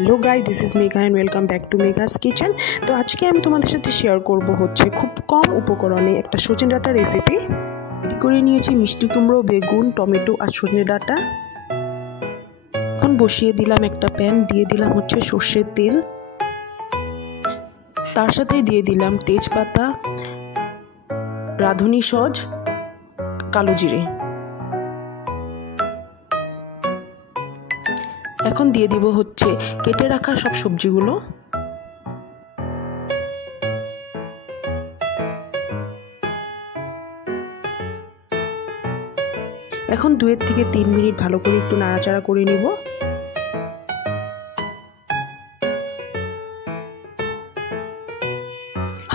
Hello guys, this is Megha and welcome back to Megha's kitchen. तो आज के আমি তোমাদের সাথে শেয়ার করব হচ্ছে খুব কম উপকরণে একটা সজনে ডাঁটা রেসিপি। রেডি করে নিয়েছি মিষ্টি কুমড়ো, বেগুন, টমেটো আর সজনে ডাঁটা। এখন বসিয়ে দিলাম একটা প্যান, দিয়ে দিলাম হচ্ছে সরষের তেল, তার সাথে দিয়ে দিলাম তেজপাতা, রাঁধুনি সজ, কালো জিরে। এখন দিয়ে দিব হচ্ছে কেটে রাখা সব সবজিগুলো। এখন 2 থেকে 3 মিনিট ভালো করে একটু নাড়াচাড়া করে নিব।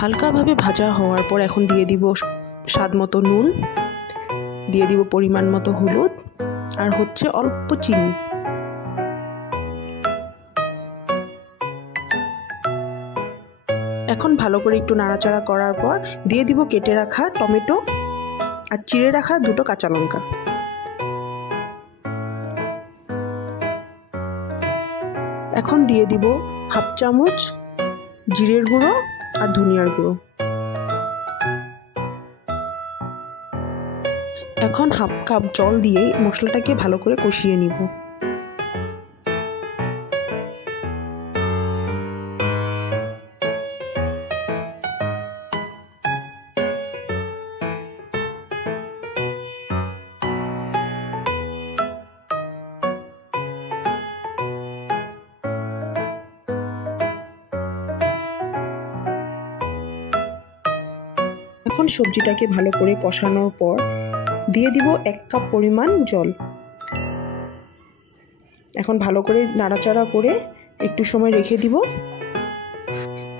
হালকাভাবে ভাজা হওয়ার পর এখন দিয়ে দিব স্বাদ মতো নুন, দিয়ে দিব পরিমাণ মতো হলুদ আর হচ্ছে অল্প চিনি। এখন ভালো করে একটু নাড়াচাড়া করার পর দিয়ে দিব কেটে রাখা টমেটো আর চিড়ে রাখা 2টো কাঁচা লঙ্কা। এখন দিয়ে দিব হাফ চামচ জিরের গুঁড়ো আর ধনিয়ার গুঁড়ো। এখন হাফ কাপ জল দিয়ে মশলাটাকে ভালো করে কষিয়ে নিব। এখন সবজিটাকে ভালো করে কষানোর পর দিয়ে দিব 1 কাপ পরিমাণ জল। এখন ভালো করে নাড়াচাড়া করে একটু সময় রেখে দিব।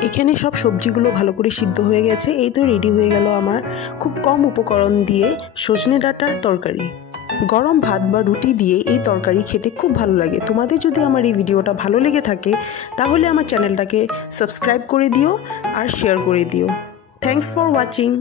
এখানে সব সবজিগুলো ভালো করে সিদ্ধ হয়ে গেছে। এই তো রেডি হয়ে গেল আমার খুব কম উপকরণ দিয়ে সজনে ডাঁটার তরকারি। গরম ভাত বা রুটি দিয়ে এই তরকারি খেতে খুব ভালো লাগে। তোমাদের যদি আমার এই ভিডিওটা ভালো লেগে থাকে তাহলে আমার চ্যানেলটাকে সাবস্ক্রাইব করে দিও আর শেয়ার করে দিও। Thanks for watching.